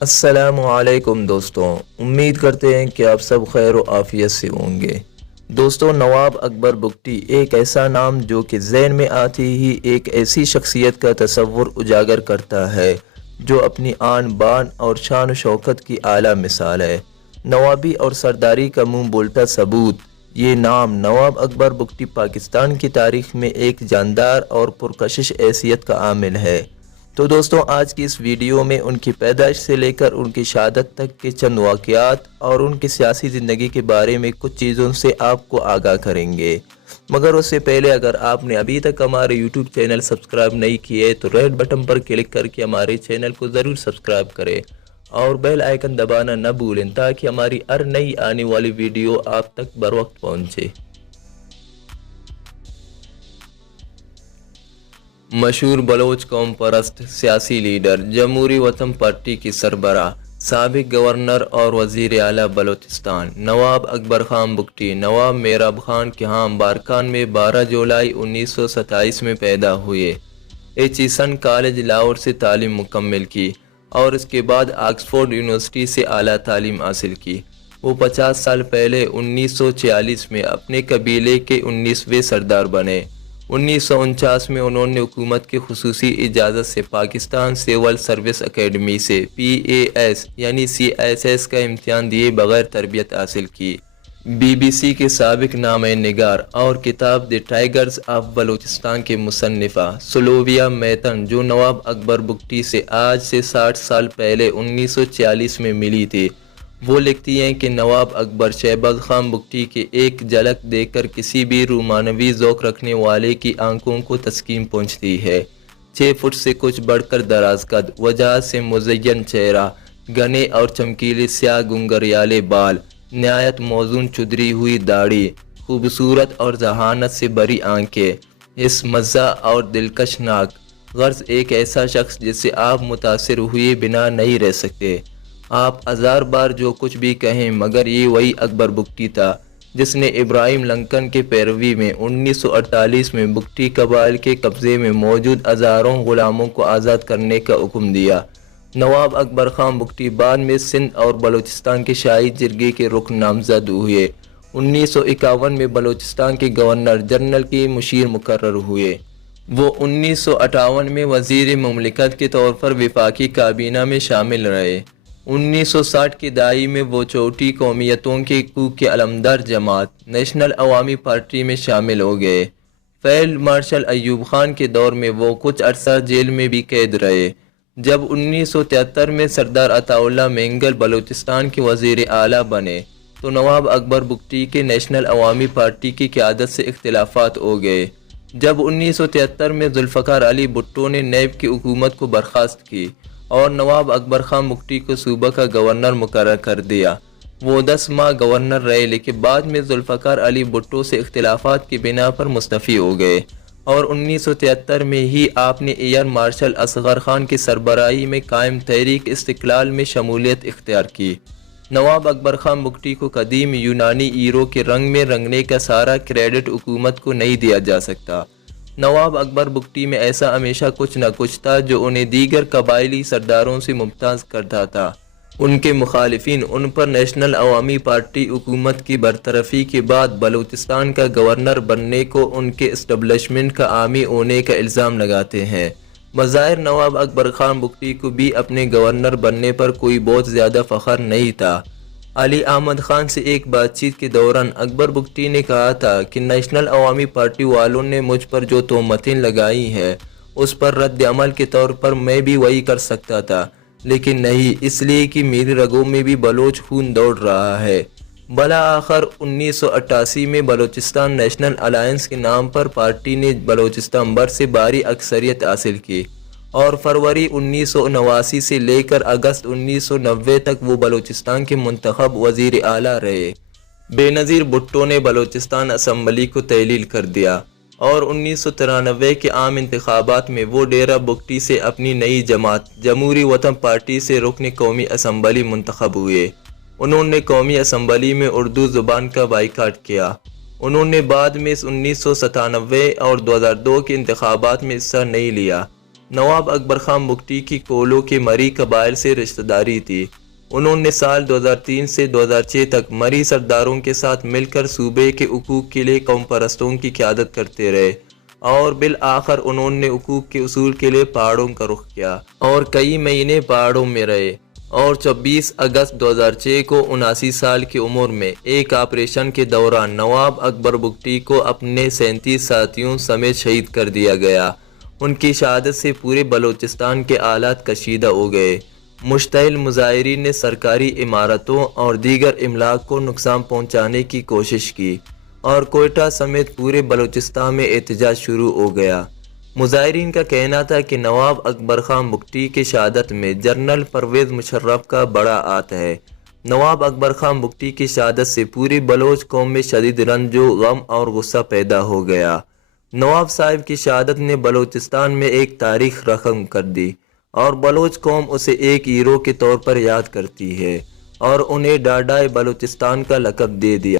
السلام علیکم دوستوں، امید کرتے ہیں کہ آپ سب خیر و عافیت سے ہوں گے۔ دوستوں، نواب اکبر بگٹی ایک ایسا نام جو کہ ذہن میں آتی ہی ایک ایسی شخصیت کا تصور اجاگر کرتا ہے جو اپنی آن بان اور شان و شوکت کی اعلیٰ مثال ہے۔ نوابی اور سرداری کا منہ بولتا ثبوت، یہ نام نواب اکبر بگٹی پاکستان کی تاریخ میں ایک جاندار اور پرکشش حیثیت کا عامل ہے۔ تو دوستوں، آج کی اس ویڈیو میں ان کی پیدائش سے لے کر ان کی شہادت تک کے چند واقعات اور ان کی سیاسی زندگی کے بارے میں کچھ چیزوں سے آپ کو آگاہ کریں گے۔ مگر اس سے پہلے اگر آپ نے ابھی تک ہمارے یوٹیوب چینل سبسکرائب نہیں کیے تو ریڈ بٹن پر کلک کر کے ہمارے چینل کو ضرور سبسکرائب کریں اور بیل آئیکن دبانا نہ بھولیں تاکہ ہماری ہر نئی آنے والی ویڈیو آپ تک بر وقت پہنچے۔ مشہور بلوچ قوم پرست سیاسی لیڈر، جمہوری وطن پارٹی کی سربراہ، سابق گورنر اور وزیر اعلیٰ بلوچستان نواب اکبر خان بگٹی نواب میراب خان کے ہاں بارکان میں 12 جولائی 1927 میں پیدا ہوئے۔ ایچیسن کالج لاہور سے تعلیم مکمل کی اور اس کے بعد آکسفورڈ یونیورسٹی سے اعلیٰ تعلیم حاصل کی۔ وہ 50 سال پہلے 1946 میں اپنے قبیلے کے 19ویں سردار بنے۔ 1949 میں انہوں نے حکومت کی خصوصی اجازت سے پاکستان سول سروس اکیڈمی سے PAS یعنی CSS کا امتحان دیے بغیر تربیت حاصل کی۔ BBC کے سابق نامہ نگار اور کتاب دی ٹائیگرز آف بلوچستان کے مصنفہ سلوویہ میتن، جو نواب اکبر بگٹی سے آج سے 60 سال پہلے 1946 میں ملی تھی، وہ لکھتی ہیں کہ نواب اکبر شہباز خان بگٹی کے ایک جھلک دیکھ کر کسی بھی رومانوی ذوق رکھنے والے کی آنکھوں کو تسکین پہنچتی ہے۔ 6 فٹ سے کچھ بڑھ کر دراز قد، وجاہت سے مزین چہرہ، گھنے اور چمکیلے سیاہ گنگریالے بال، نہایت موزون چدری ہوئی داڑھی، خوبصورت اور ذہانت سے بری آنکھیں، اس مزہ اور دلکش ناک، غرض ایک ایسا شخص جس سے آپ متاثر ہوئے بنا نہیں رہ سکتے۔ آپ ہزار بار جو کچھ بھی کہیں مگر یہ وہی اکبر بگٹی تھا جس نے ابراہیم لنکن کے پیروی میں 1948 میں بگٹی قبائل کے قبضے میں موجود ہزاروں غلاموں کو آزاد کرنے کا حکم دیا۔ نواب اکبر خان بگٹی بعد میں سندھ اور بلوچستان کے شاہی جرگے کے رکن نامزد ہوئے۔ 1951 میں بلوچستان کے گورنر جنرل کے مشیر مقرر ہوئے۔ وہ 1958 میں وزیر مملکت کے طور پر وفاقی کابینہ میں شامل رہے۔ 1960 کی دہائی میں وہ چوٹی قومیتوں کے حقوق کے علمبردار جماعت نیشنل عوامی پارٹی میں شامل ہو گئے۔ فیلڈ مارشل ایوب خان کے دور میں وہ کچھ عرصہ جیل میں بھی قید رہے۔ جب 1973 میں سردار عطا اللہ مینگل بلوچستان کے وزیر اعلیٰ بنے تو نواب اکبر بگٹی کے نیشنل عوامی پارٹی کی قیادت سے اختلافات ہو گئے۔ جب 1973 میں ذوالفقار علی بھٹو نے نیب کی حکومت کو برخاست کی اور نواب اکبر خان بگٹی کو صوبہ کا گورنر مقرر کر دیا، وہ 10 ماہ گورنر رہے لیکن بعد میں ذوالفقار علی بھٹو سے اختلافات کی بنا پر مستعفی ہو گئے اور 1973 میں ہی آپ نے ایئر مارشل اصغر خان کی سربراہی میں قائم تحریک استقلال میں شمولیت اختیار کی۔ نواب اکبر خان بگٹی کو قدیم یونانی ہیرو کے رنگ میں رنگنے کا سارا کریڈٹ حکومت کو نہیں دیا جا سکتا۔ نواب اکبر بگٹی میں ایسا ہمیشہ کچھ نہ کچھ تھا جو انہیں دیگر قبائلی سرداروں سے ممتاز کرتا تھا۔ ان کے مخالفین ان پر نیشنل عوامی پارٹی حکومت کی برطرفی کے بعد بلوچستان کا گورنر بننے کو ان کے اسٹیبلشمنٹ کا حامی ہونے کا الزام لگاتے ہیں۔ بظاہر نواب اکبر خان بگٹی کو بھی اپنے گورنر بننے پر کوئی بہت زیادہ فخر نہیں تھا۔ علی احمد خان سے ایک بات چیت کے دوران اکبر بگٹی نے کہا تھا کہ نیشنل عوامی پارٹی والوں نے مجھ پر جو تہمتیں لگائی ہیں اس پر رد عمل کے طور پر میں بھی وہی کر سکتا تھا، لیکن نہیں، اس لیے کہ میری رگوں میں بھی بلوچ خون دوڑ رہا ہے۔ بالآخر 1988 میں بلوچستان نیشنل الائنس کے نام پر پارٹی نے بلوچستان بھر سے بھاری اکثریت حاصل کی اور فروری 1989 سے لے کر اگست 1990 تک وہ بلوچستان کے منتخب وزیر اعلیٰ رہے۔ بے نظیر بھٹو نے بلوچستان اسمبلی کو تحلیل کر دیا اور 1993 کے عام انتخابات میں وہ ڈیرہ بگٹی سے اپنی نئی جماعت جمہوری وطن پارٹی سے رکن قومی اسمبلی منتخب ہوئے۔ انہوں نے قومی اسمبلی میں اردو زبان کا بائیکاٹ کیا۔ انہوں نے بعد میں 1997 اور 2002 کے انتخابات میں حصہ نہیں لیا۔ نواب اکبر خان بگٹی کی کولو کے مری قبائل سے رشتہ داری تھی۔ انہوں نے سال 2003 سے 2006 تک مری سرداروں کے ساتھ مل کر صوبے کے حقوق کے لیے قوم پرستوں کی قیادت کرتے رہے اور بالآخر انہوں نے حقوق کے اصول کے لیے پہاڑوں کا رخ کیا اور کئی مہینے پہاڑوں میں رہے اور 24 اگست 2006 کو 79 سال کی عمر میں ایک آپریشن کے دوران نواب اکبر بگٹی کو اپنے 37 ساتھیوں سمیت شہید کر دیا گیا۔ ان کی شہادت سے پورے بلوچستان کے آلات کشیدہ ہو گئے۔ مشتعل مظاہرین نے سرکاری عمارتوں اور دیگر املاک کو نقصان پہنچانے کی کوشش کی اور کوئٹہ سمیت پورے بلوچستان میں احتجاج شروع ہو گیا۔ مظاہرین کا کہنا تھا کہ نواب اکبر خان بگٹی کی شہادت میں جنرل پرویز مشرف کا بڑا ہاتھ ہے۔ نواب اکبر خان بگٹی کی شہادت سے پوری بلوچ قوم میں شدید رنج و غم اور غصہ پیدا ہو گیا۔ نواب صاحب کی شہادت نے بلوچستان میں ایک تاریخ رقم کر دی اور بلوچ قوم اسے ایک ہیرو کے طور پر یاد کرتی ہے اور انہیں ڈاڈائے بلوچستان کا لقب دے دیا۔